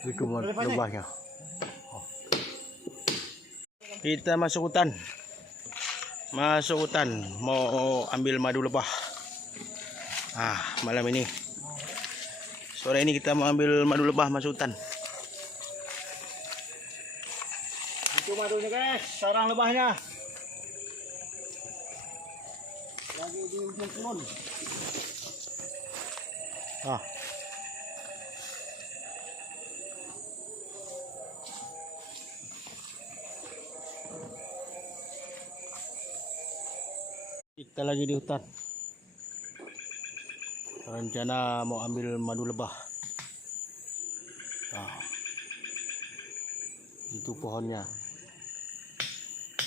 Itu lebahnya. Kita masuk hutan. Mau ambil madu lebah. Malam ini. Sore ini kita mau ambil madu lebah masuk hutan. Itu madunya guys, sarang lebahnya. Lagi di ujung pohon. Kita lagi di hutan. Rencana mau ambil madu lebah. Itu pohonnya.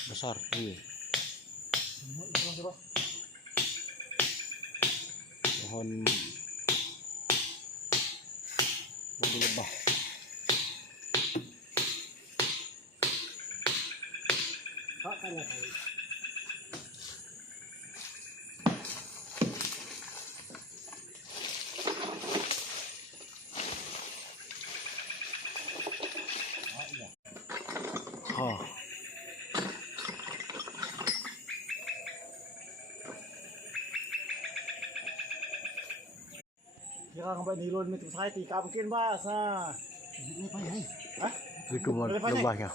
Besar. Pohon madu lebah. Yang sampai nilon itu saya tika mungkin bahasa. Itu lebahnya.